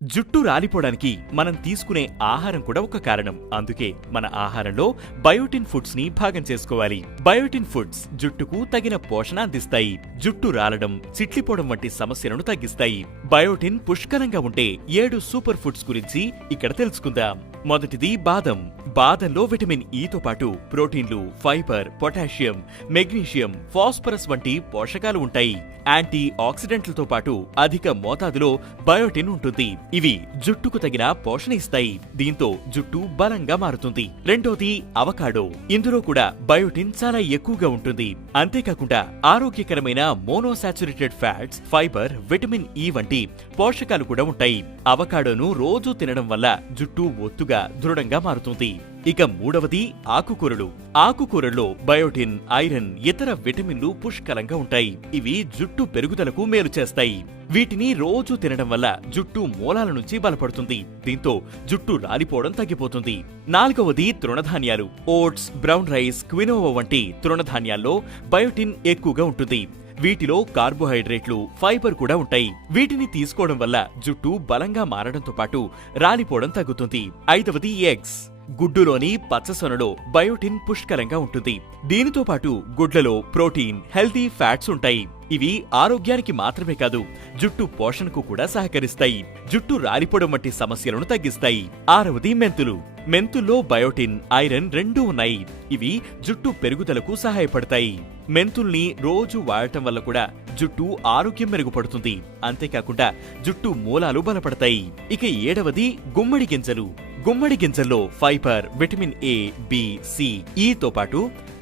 జుట్టు రాలిపోవడానికి మనం తీసుకునే ఆహారం కూడా ఒక కారణం. అందుకే మన ఆహారంలో బయోటిన్ ఫుడ్స్ ని భాగం చేసుకోవాలి. బయోటిన్ ఫుడ్స్ జుట్టుకు తగిన పోషణ అందిస్తాయి. జుట్టు రాలడం, చిట్లిపోవడం వంటి సమస్యలను తగ్గిస్తాయి. బయోటిన్ పుష్కలంగా ఉంటే 7 సూపర్ ఫుడ్స్ గురించి ఇక్కడ తెలుసుకుందాం. మొదటిది బాదం. బాదంలో విటమిన్ ఈతో పాటు ప్రోటీన్లు, ఫైబర్, పొటాషియం, మెగ్నీషియం, ఫాస్ఫరస్ వంటి పోషకాలు ఉంటాయి. యాంటీ ఆక్సిడెంట్లతో పాటు అధిక మోతాదులో బయోటిన్ ఉంటుంది. ఇవి జుట్టుకు తగిన పోషణ ఇస్తాయి. దీంతో జుట్టు బలంగా మారుతుంది. రెండోది అవకాడో. ఇందులో కూడా బయోటిన్ చాలా ఎక్కువగా ఉంటుంది. అంతేకాకుండా ఆరోగ్యకరమైన monounsaturated fats, fibre, vitamin E వంటి పోషకాలు కూడా ఉంటాయి. అవకాడోను రోజు తినడం వల్ల జుట్టు ఒత్తుగా, దృఢంగా మారుతుంది. ఇక మూడవది ఆకుకూరలు. ఆకుకూరల్లో బయోటిన్, ఐరన్, ఇతర విటమిన్లు పుష్కలంగా ఉంటాయి. ఇవి జుట్టు పెరుగుదలకు మేలు చేస్తాయి. వీటిని రోజు తినడం వల్ల జుట్టు మూలాల నుంచి బలపడుతుంది. దీంతో జుట్టు రాలిపోవడం తగ్గిపోతుంది. నాలుగవది తృణధాన్యాలు. ఓట్స్, బ్రౌన్ రైస్, క్వినోవా వంటి తృణధాన్యాల్లో బయోటిన్ ఎక్కువగా ఉంటుంది. వీటిలో కార్బోహైడ్రేట్లు, ఫైబర్ కూడా ఉంటాయి. వీటిని తీసుకోవడం వల్ల జుట్టు బలంగా మారడంతో పాటు రాలిపోవడం తగ్గుతుంది. ఐదవది ఎగ్స్. గుడ్డులోని పచ్చసొనలో బయోటిన్ పుష్కలంగా ఉంటుంది. దీనితో పాటు గుడ్లలో ప్రోటీన్, హెల్తీ ఫ్యాట్స్ ఉంటాయి. ఇవి ఆరోగ్యానికి మాత్రమే కాదు, జుట్టు పోషణకు కూడా సహకరిస్తాయి. జుట్టు రాలిపోవడం వంటి సమస్యలను తగ్గిస్తాయి. ఆరవది మెంతులు. మెంతుల్లో బయోటిన్, ఐరన్ రెండూ ఉన్నాయి. ఇవి జుట్టు పెరుగుదలకు సహాయపడతాయి. మెంతుల్ని రోజు వాడటం వల్ల కూడా జుట్టు ఆరోగ్యం మెరుగుపడుతుంది. అంతేకాకుండా జుట్టు మూలాలు బలపడతాయి. ఇక ఏడవది గుమ్మడి గింజలు. గుమ్మడి గింజల్లో fibre, vitamin A, B, C, ఈతో పాటు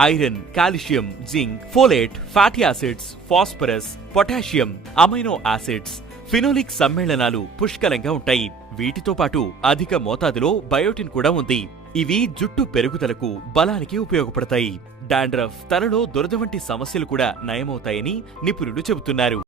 iron, calcium, zinc, folate, fatty acids, phosphorus, potassium, amino acids, phenolic సమ్మేళనాలు పుష్కలంగా ఉంటాయి. వీటితో పాటు అధిక మోతాదులో బయోటిన్ కూడా ఉంది. ఇవి జుట్టు పెరుగుదలకు, బలానికి ఉపయోగపడతాయి. డాండ్రఫ్, తలలో దురద వంటి సమస్యలు కూడా నయమవుతాయని నిపుణులు చెబుతున్నారు.